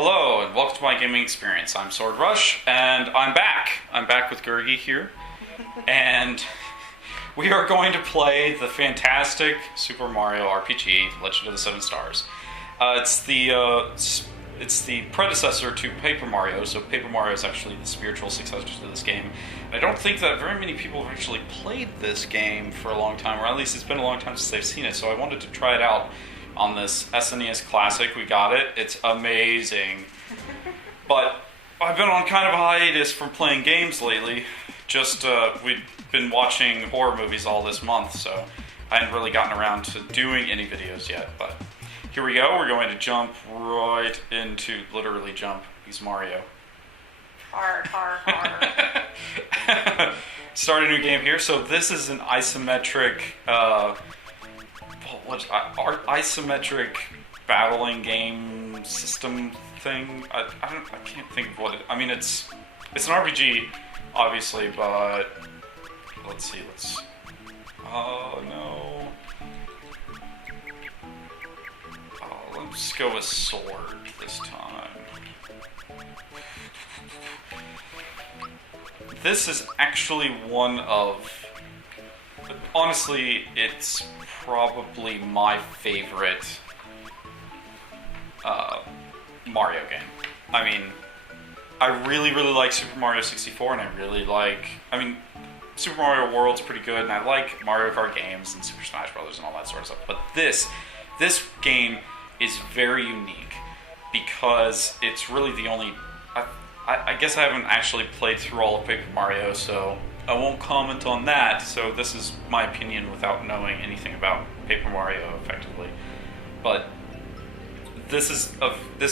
Hello, and welcome to my gaming experience. I'm Sword Rush, and I'm back. I'm back with Gurgi here, and we are going to play the fantastic Super Mario RPG: Legend of the Seven Stars. It's the predecessor to Paper Mario, so Paper Mario is actually the spiritual successor to this game. And I don't think that very many people have actually played this game for a long time, or at least it's been a long time since they've seen it, so I wanted to try it out on this SNES Classic. We got it. It's amazing. But I've been on kind of a hiatus from playing games lately. We've been watching horror movies all this month, so I hadn't really gotten around to doing any videos yet, but here we go. We're going to jump right into, literally jump, he's Mario. Hard, hard, hard. Start a new game here. So this is an isometric, isometric battling game system thing. I can't think of what it. I mean, it's an RPG, obviously, but let's see. Oh no. Let's go with sword this time. This is actually one of... Honestly, it's probably my favorite Mario game. I mean, I really, really like Super Mario 64, and Super Mario World's pretty good, and I like Mario Kart games and Super Smash Brothers and all that sort of stuff. But this game is very unique because it's really the only... I guess I haven't actually played through all of Paper Mario, so I won't comment on that. So this is my opinion without knowing anything about Paper Mario, effectively. But this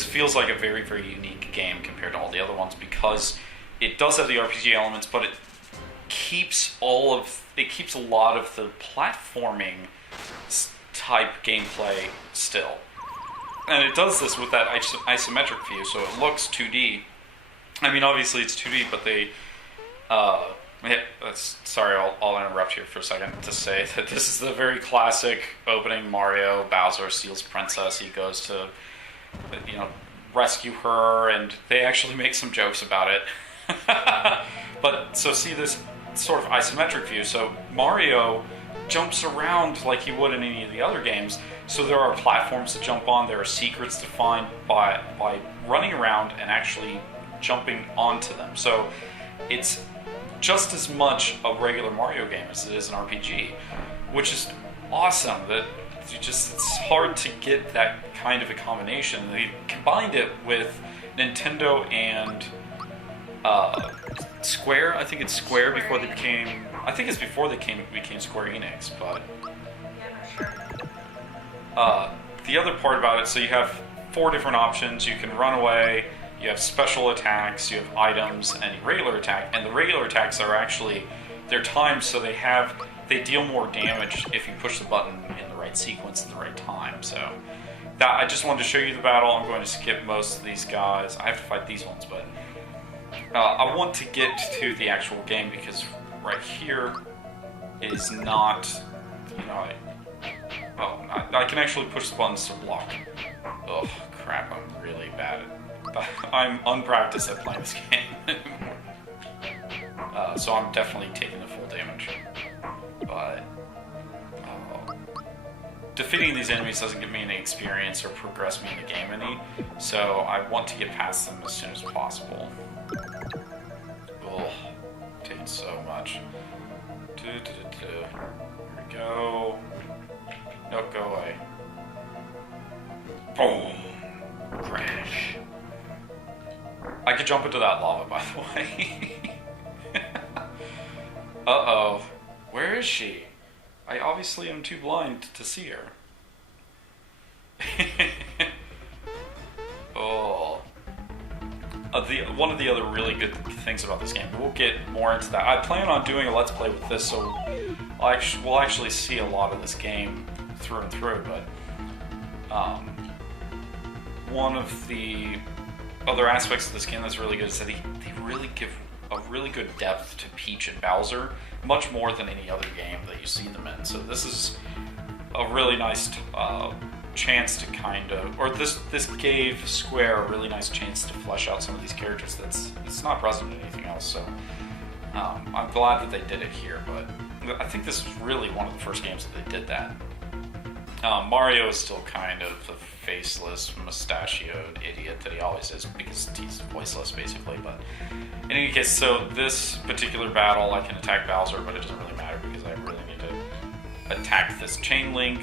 feels like a very, very unique game compared to all the other ones because it does have the RPG elements, but it keeps a lot of the platforming type gameplay still. And it does this with that isometric view, so it looks 2D. I mean, obviously it's 2D, but they... sorry, I'll interrupt here for a second to say that this is the very classic opening Mario. Bowser steals Princess. He goes to, rescue her, and they actually make some jokes about it. But, so see this sort of isometric view. So Mario jumps around like he would in any of the other games. So there are platforms to jump on. There are secrets to find by running around and actually jumping onto them. So it's just as much a regular Mario game as it is an RPG, which is awesome. It's hard to get that kind of a combination. They combined it with Nintendo and Square. I think it's Square before they became... I think it's before they became Square Enix, but... the other part about it, so you have 4 different options. You can run away, you have special attacks, you have items, and a regular attack. And the regular attacks are actually, they're timed so they deal more damage if you push the button in the right sequence at the right time. So I just wanted to show you the battle. I'm going to skip most of these guys. I have to fight these ones, but I want to get to the actual game because right here is not, I can actually push the buttons to block. Oh crap, I'm really bad at... I'm unpracticed at playing this game. So I'm definitely taking the full damage. But defeating these enemies doesn't give me any experience or progress me in the game any, so I want to get past them as soon as possible. Ugh, taking so much. Here we go. Nope, go away. Boom! Crash. I could jump into that lava, by the way. Uh-oh. Where is she? I obviously am too blind to see her. Oh. One of the other really good things about this game, we'll get more into that. I plan on doing a Let's Play with this, so we'll actually see a lot of this game through and through, but one of the other aspects of this game that's really good is that they really give a really good depth to Peach and Bowser, much more than any other game that you see them in. So this is a really nice chance to kind of, or this gave Square a really nice chance to flesh out some of these characters it's not present in anything else. So I'm glad that they did it here, but I think this was really one of the first games that they did that. Mario is still kind of the faceless, mustachioed idiot that he always is because he's voiceless, basically. But in any case, so this particular battle, I can attack Bowser, but it doesn't really matter because I really need to attack this chain link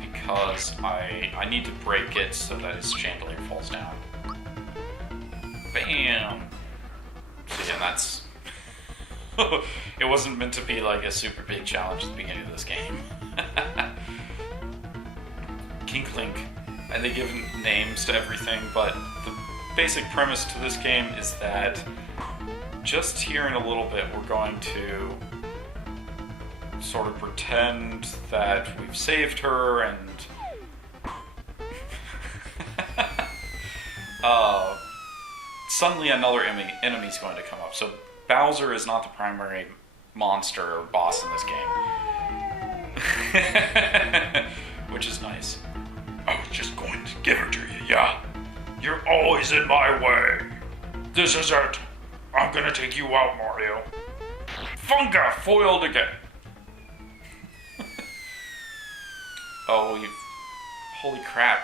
because I need to break it so that his chandelier falls down. Bam! So yeah, that's... it wasn't meant to be like a super big challenge at the beginning of this game. King Link, and they give names to everything, but the basic premise to this game is that just here in a little bit we're going to sort of pretend that we've saved her and suddenly another enemy's going to come up. So Bowser is not the primary monster or boss in this game. Which is nice. I was just going to give her to you, yeah? You're always in my way. This is it. I'm gonna take you out, Mario. Funga foiled again. Holy crap.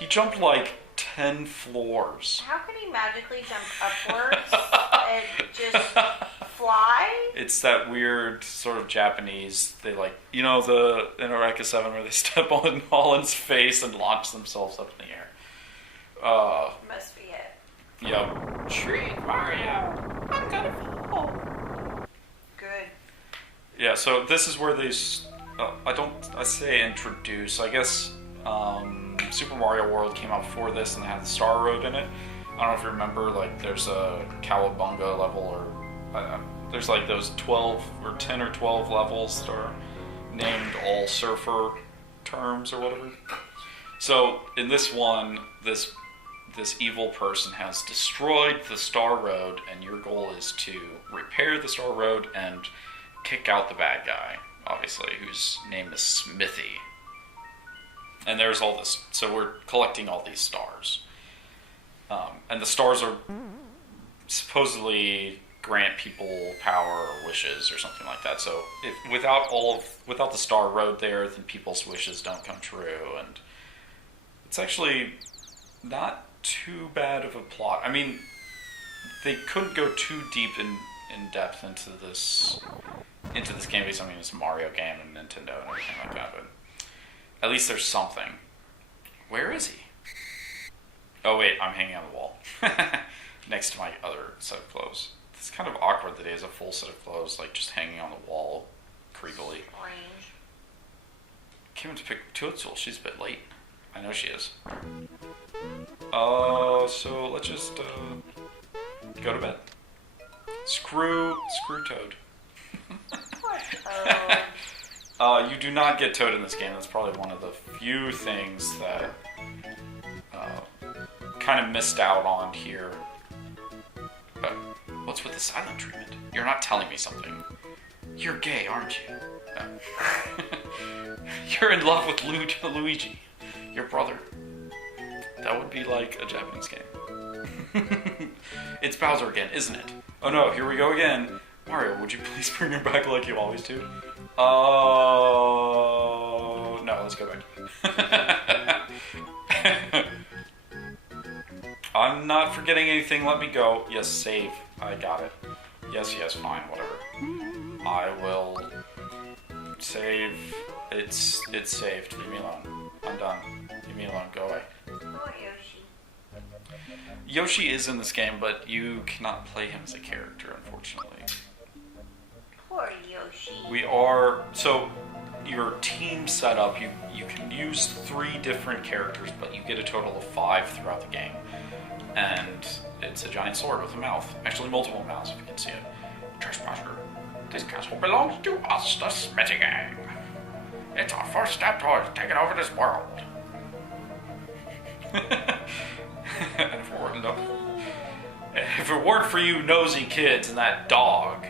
He jumped like 10 floors. How can he magically jump upwards and just fly? It's that weird sort of Japanese, they like, you know, in Eureka 7 where they step on Holland's face and launch themselves up in the air. Must be it. Yep. Shriek, Mario! I'm gonna fall. Good. Yeah, so this is where they, I say introduce, I guess, Super Mario World came out before this and they had the Star Road in it. I don't know if you remember, like, there's a Cowabunga level, or there's like those 12 or 10 or 12 levels that are named all surfer terms or whatever. So in this one, this evil person has destroyed the Star Road, and your goal is to repair the Star Road and kick out the bad guy, obviously, whose name is Smithy. And there's all this, so we're collecting all these stars. And the stars are supposedly grant people power or wishes or something like that. So if without the Star Road there, then people's wishes don't come true, and it's actually not too bad of a plot. I mean, they couldn't go too deep in depth into this game because I mean it's a Mario game and Nintendo and everything like that, but at least there's something. Where is he? Oh wait, I'm hanging on the wall. Next to my other set of clothes. It's kind of awkward that he has a full set of clothes, like just hanging on the wall, creepily. Strange. Came in to pick Toadstool. She's a bit late. I know she is. So let's just go to bed. Screw Toad. Poor Toad. You do not get Toad in this game. That's probably one of the few things that kind of missed out on here. But what's with the silent treatment? You're not telling me something. You're gay, aren't you? You're in love with Luigi, your brother. That would be like a Japanese game. It's Bowser again, isn't it? Oh no, here we go again. Mario, would you please bring her back like you always do? Oh, no, let's go back. I'm not forgetting anything, let me go. Yes, save. I got it. Yes, fine, whatever. I will save. It's saved. Leave me alone. I'm done. Leave me alone. Go away. Poor Yoshi. Yoshi is in this game, but you cannot play him as a character, unfortunately. Poor Yoshi. So your team setup, you can use 3 different characters, but you get a total of 5 throughout the game. And it's a giant sword with a mouth. Actually, multiple mouths, if you can see it. Trespasser. This castle belongs to us, the Smithy Gang. It's our first step towards taking over this world. And if it weren't for you nosy kids and that dog.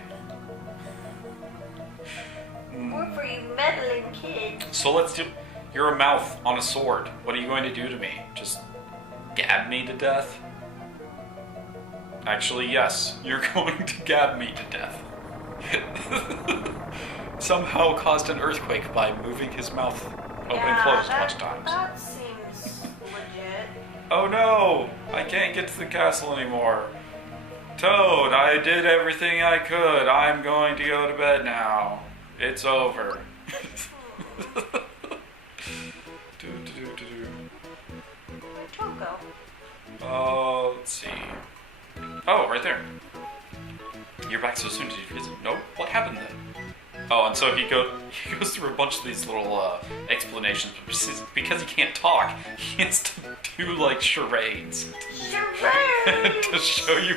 Or for you meddling kids. So let's do... You're a mouth on a sword. What are you going to do to me? Just gab me to death? Actually, yes. You're going to gab me to death. Somehow caused an earthquake by moving his mouth open and closed a bunch of times. That seems legit. Oh no! I can't get to the castle anymore. Toad, I did everything I could. I'm going to go to bed now. It's over. Choco. Let's see. Oh, right there. You're back so soon. Did you visit? Nope. What happened then? Oh, and so he goes through a bunch of these little explanations, but because he can't talk, he has to do like charades Charades! to show you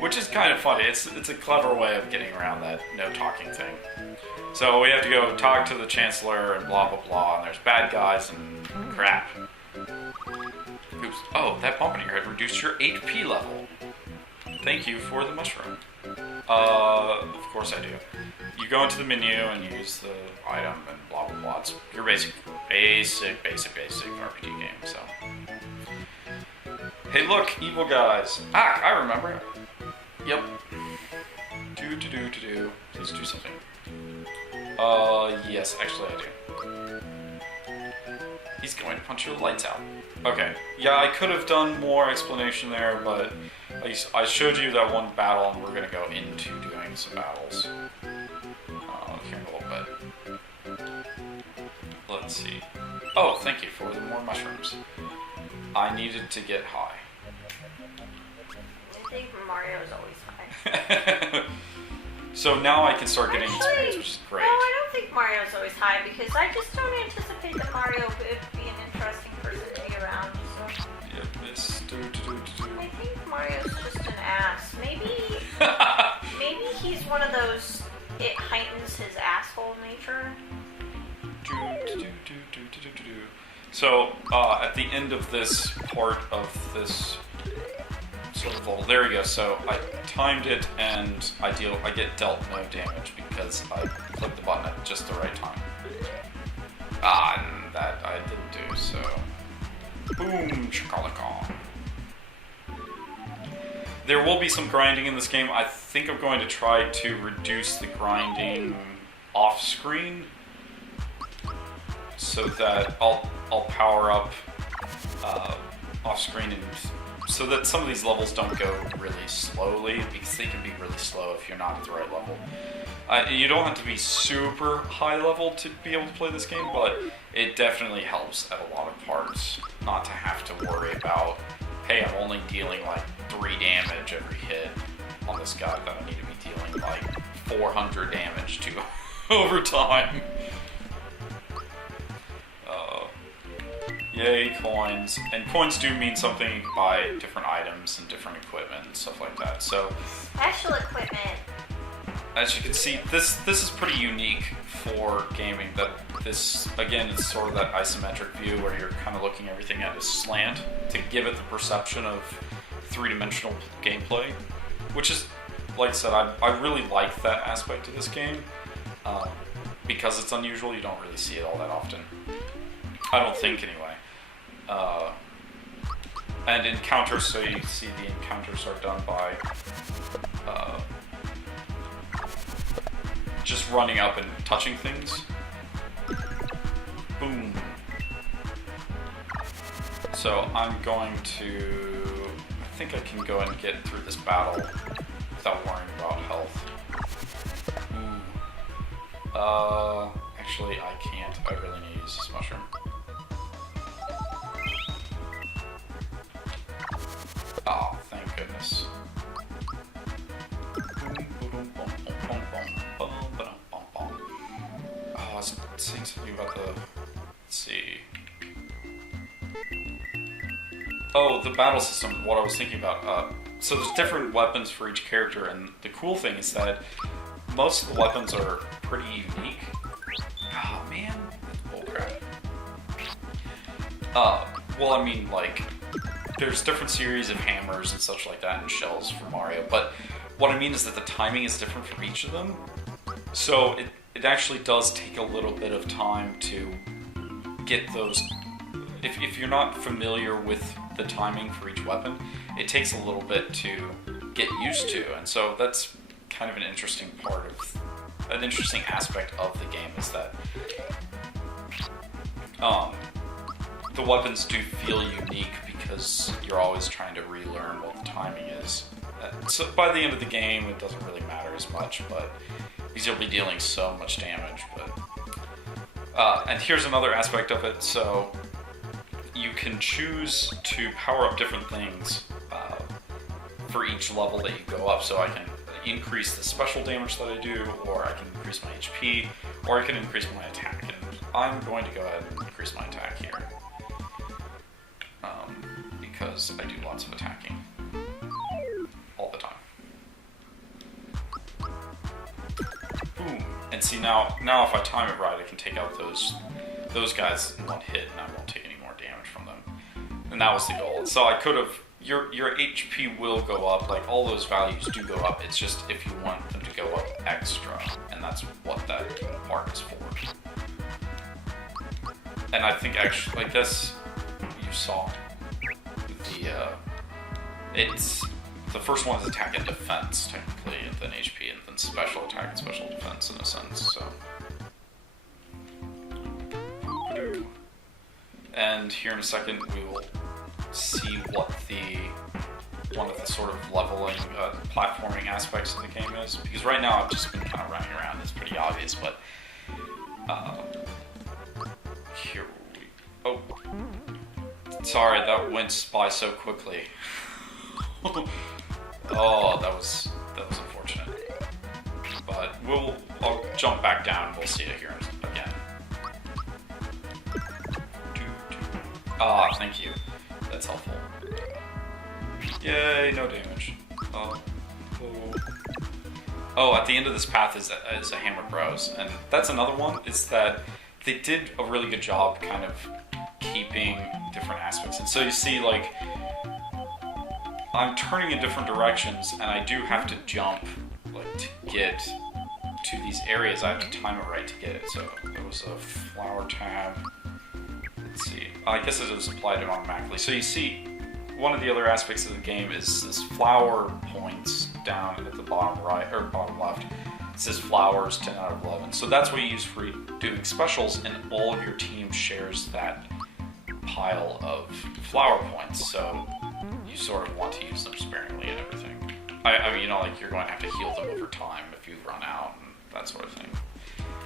which is kind of funny. It's a clever way of getting around that no talking thing. So we have to go talk to the Chancellor and blah blah blah, and there's bad guys and crap. Oops. Oh, that bump in your head reduced your HP level. Thank you for the mushroom. Of course I do. You go into the menu and use the item and blah blah blah. It's your basic RPG game, so. Hey look, evil guys. Ah, I remember. Yep. Do. Please do something. Yes, actually I do. He's going to punch your lights out. Okay. Yeah, I could have done more explanation there, but I showed you that one battle, and we're going to go into doing some battles here in a little bit. Let's see. Oh, thank you for the more mushrooms. I needed to get high. I think Mario's always high. So now I can start getting experience, which is great. No, I don't think Mario's always high because I just don't anticipate that Mario would be an interesting person to be around. So. Yep, this. I think Mario's just an ass. Maybe he's one of those. It heightens his asshole nature. So at the end of this part of this sort of level, there we go. So I timed it, and I get dealt no damage because I clicked the button at just the right time. And that I didn't do. So boom, shakalaka. There will be some grinding in this game. I think I'm going to try to reduce the grinding off screen so that I'll power up off screen, and so that some of these levels don't go really slowly, because they can be really slow if you're not at the right level. You don't have to be super high level to be able to play this game, but it definitely helps at a lot of parts not to have to worry about, hey, I'm only dealing like 3 damage every hit on this guy that I need to be dealing like 400 damage to over time. Yay, coins. And coins do mean something. You can buy different items and different equipment and stuff like that. So, Special equipment. as you can see, this is pretty unique for gaming. That this, again, is sort of that isometric view where you're kind of looking everything at a slant to give it the perception of 3-dimensional gameplay, which is, like I said, I really like that aspect of this game. Because it's unusual, you don't really see it all that often. I don't think, anyway. And encounters, so you see the encounters are done by just running up and touching things. Boom. So I'm going to... I think I can go and get through this battle without worrying about health. Actually, I can't. I really need to use this mushroom. Oh, thank goodness. Oh, I was saying something about the... Let's see. Oh, the battle system, what I was thinking about. So there's different weapons for each character, and the cool thing is that most of the weapons are pretty unique. Oh, man. That's bullcrap. Well, I mean, like... There's different series of hammers and such like that and shells for Mario, but what I mean is that the timing is different for each of them. So it actually does take a little bit of time to get those. If you're not familiar with the timing for each weapon, it takes a little bit to get used to, and so that's kind of an interesting aspect of the game is that the weapons do feel unique because you're always trying to relearn what the timing is. So by the end of the game, it doesn't really matter as much, but because you'll be dealing so much damage. But and here's another aspect of it. So you can choose to power up different things for each level that you go up. So I can increase the special damage that I do, or I can increase my HP, or I can increase my attack. And I'm going to go ahead and increase my attack here. Because I do lots of attacking. All the time. Boom. And see now if I time it right, I can take out those guys in one hit and I won't take any more damage from them. And that was the goal. So I could have your HP will go up, like all those values do go up. It's just if you want them to go up extra, and that's what that part is for. And I think actually, I guess you saw it's the first one is attack and defense technically, and then HP, and then special attack and special defense in a sense. So, and here in a second we will see what one of the sort of leveling, platforming aspects of the game is. Because right now I've just been kind of running around. It's pretty obvious, but here we. Oh. Sorry, that went by so quickly. Oh, that was unfortunate. But I'll jump back down and we'll see it here again. Ah, thank you. That's helpful. Yay, no damage. Oh, at the end of this path is a Hammer Bros, and that's another one. Is that they did a really good job, kind of keeping different aspects. And so you see, like, I'm turning in different directions, and I do have to jump, like, to get to these areas. I have to time it right to get it. So there was a flower tab. Let's see. I guess it was applied automatically. So you see, one of the other aspects of the game is this flower points down at the bottom right, or bottom left. It says flowers, 10 out of 11. So that's what you use for doing specials, and all of your team shares that pile of flower points. So you sort of want to use them sparingly and everything. I mean, like, you're going to have to heal them over time if you run out and that sort of thing.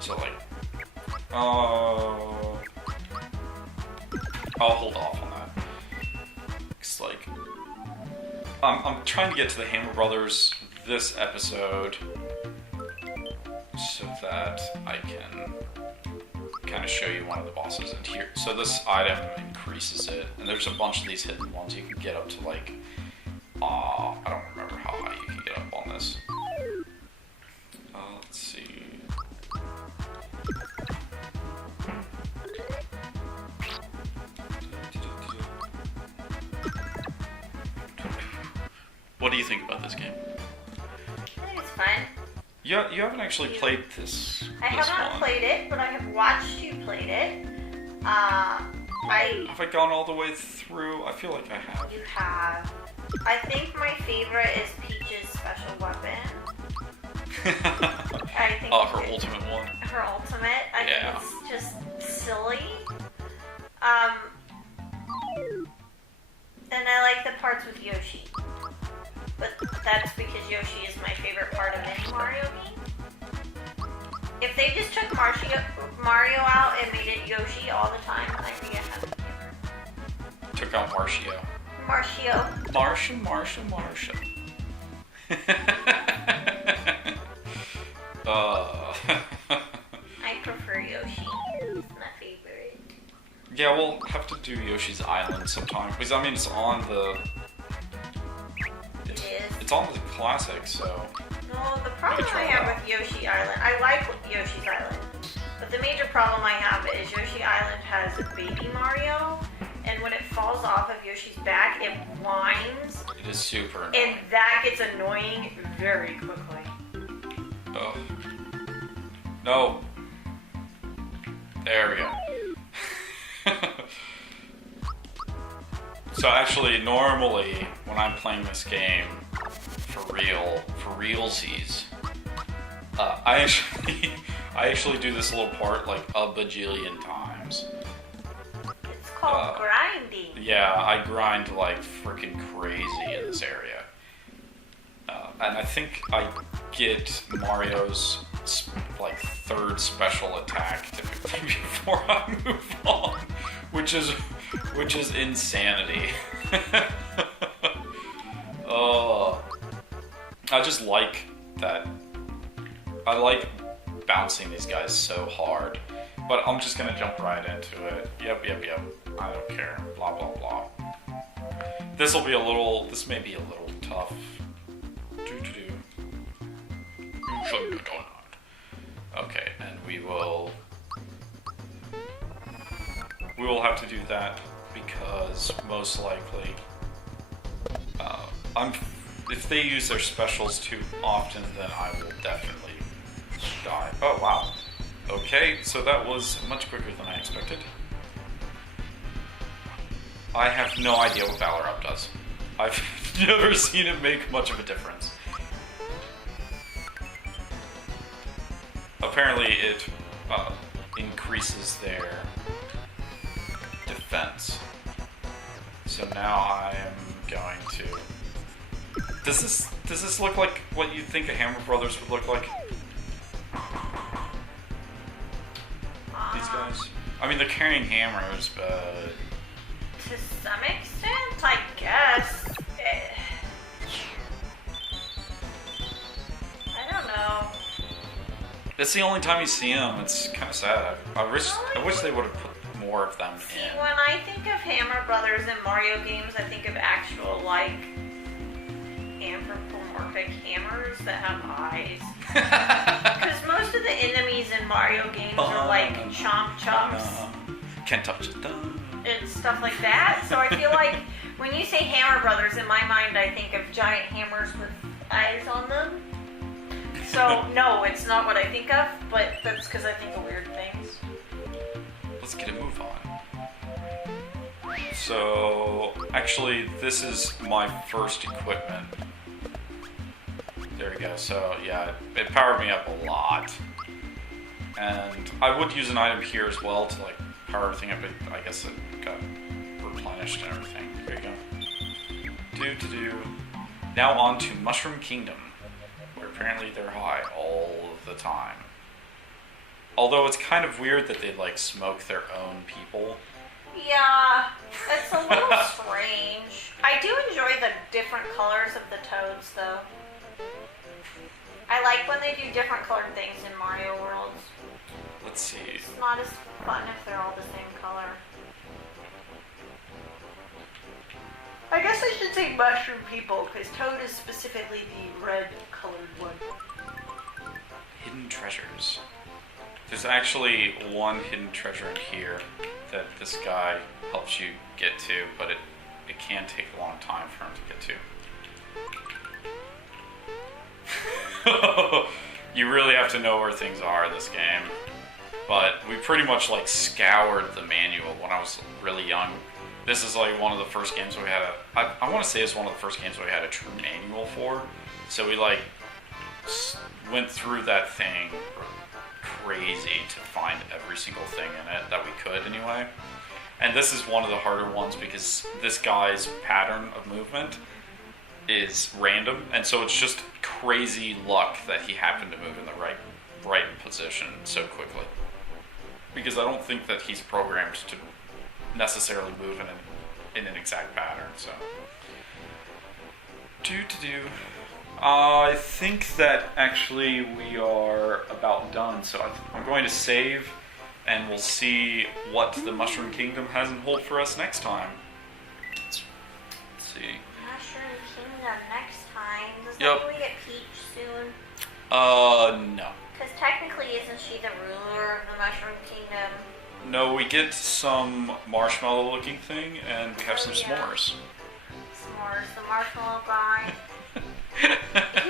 So, like, I'll hold off on that. It's like, I'm trying to get to the Hammer Brothers this episode so that I can kind of show you one of the bosses in here. So this item increases it, and there's a bunch of these hidden ones. You can get up to, like, I don't remember how high you can get up on this. Let's see. What do you think about this game? I think it's fun. You haven't actually played this. I have not played it, but I have watched you played it. Have I gone all the way through? I feel like I have. You have. I think my favorite is Peach's special weapon. I think her ultimate one. Her ultimate. I think it's just silly. And I like the parts with Yoshi. But that's because Yoshi is my favorite part of any Mario game. If they just took Mario out and made it Yoshi all the time, I'd be a happy gamer. Took out Marshio. Marsha. I prefer Yoshi. It's my favorite. Yeah, we'll have to do Yoshi's Island sometime. Because, I mean, it's on the... It's on the classic, so... No, the problem I have with Yoshi Island... I like Yoshi's Island. But the major problem I have is Yoshi Island has Baby Mario, and when it falls off of Yoshi's back, it whines. It is super annoying. And that gets annoying very quickly. Oh. No. There we go. So actually, normally, when I'm playing this game, for realsies, I actually do this little part like a bajillion times. It's called grinding. Yeah, I grind like freaking crazy in this area. And I think I get Mario's like third special attack typically before I move on, which is insanity. I just like that. I like bouncing these guys so hard, but I'm just gonna jump right into it. Yep. I don't care. Blah blah blah. This may be a little tough. Okay, and we will have to do that because most likely, if they use their specials too often, then I will definitely die. Oh wow. Okay, so that was much quicker than I expected. I have no idea what Valor Up does. I've never seen it make much of a difference. Apparently it increases their defense. So now I am going to... Does this look like what you'd think a Hammer Brothers would look like? These guys? I mean, they're carrying hammers, but... To some extent, I guess. I don't know. It's the only time you see them. It's kind of sad. I wish they would have put more of them in. When I think of Hammer Brothers in Mario games, I think of actual, like, anthropomorphic hammers that have eyes. Because most of the enemies in Mario games are like chomps. Can't touch it. And stuff like that. So I feel like when you say Hammer Brothers, in my mind I think of giant hammers with eyes on them. So no, it's not what I think of, but that's because I think of weird things. Let's get a move on. So, actually, this is my first equipment. There we go. So, yeah, it powered me up a lot. And I would use an item here as well to, like, power everything up, but I guess it got replenished and everything. There you go. Now on to Mushroom Kingdom, where apparently they're high all the time. Although it's kind of weird that they, like, smoke their own people. Yeah, it's a little strange. I do enjoy the different colors of the toads, though. I like when they do different colored things in Mario Worlds. Let's see. It's not as fun if they're all the same color. I guess I should say mushroom people, because Toad is specifically the red colored one. Hidden treasures. There's actually one hidden treasure in here that this guy helps you get to, but it can take a long time for him to get to. You really have to know where things are in this game. But we pretty much like scoured the manual when I was really young. This is like one of the first games we had I want to say it's one of the first games we had a true manual for. So we like went through that thing crazy to find every single thing in it that we could anyway. And this is one of the harder ones because this guy's pattern of movement is random, and so it's just crazy luck that he happened to move in the right position so quickly. Because I don't think that he's programmed to necessarily move in an exact pattern, so. I think that actually we are about done, so I'm going to save, and we'll see what the Mushroom Kingdom has in hold for us next time. Let's see. Mushroom Kingdom next time. Does Yep. that mean we get Peach soon? No. Because technically, isn't she the ruler of the Mushroom Kingdom? No, we get some marshmallow-looking thing, and we have some s'mores. S'mores, the marshmallow guy. He's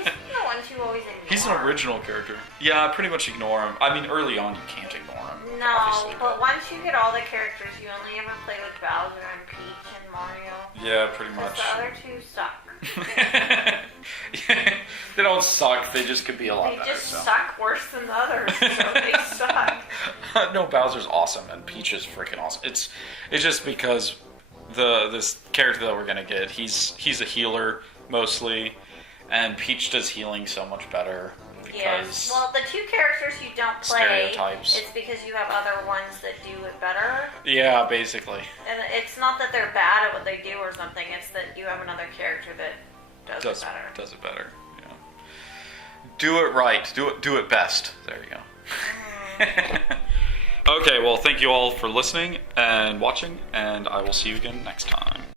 the one who always ignores. He's an original character. Yeah, pretty much ignore him. I mean, early on, you can't ignore him. No, obviously, but once you get all the characters, you only ever play with Bowser and Peach and Mario. Yeah, pretty Because much. the other two suck. They don't suck. They just could be a lot They better. just so. suck worse than the others, so they suck. No, Bowser's awesome and Peach is freaking awesome. It's just because this character that we're gonna get, he's a healer mostly, and Peach does healing so much better because Yes. Well, the two characters you don't play, stereotypes. it's because you have other ones that do it better. Yeah, basically. And it's not that they're bad at what they do or something, it's that you have another character that does it better. Does it better. Yeah. Do it right. Do it best. There you go. Okay, well, thank you all for listening and watching, and I will see you again next time.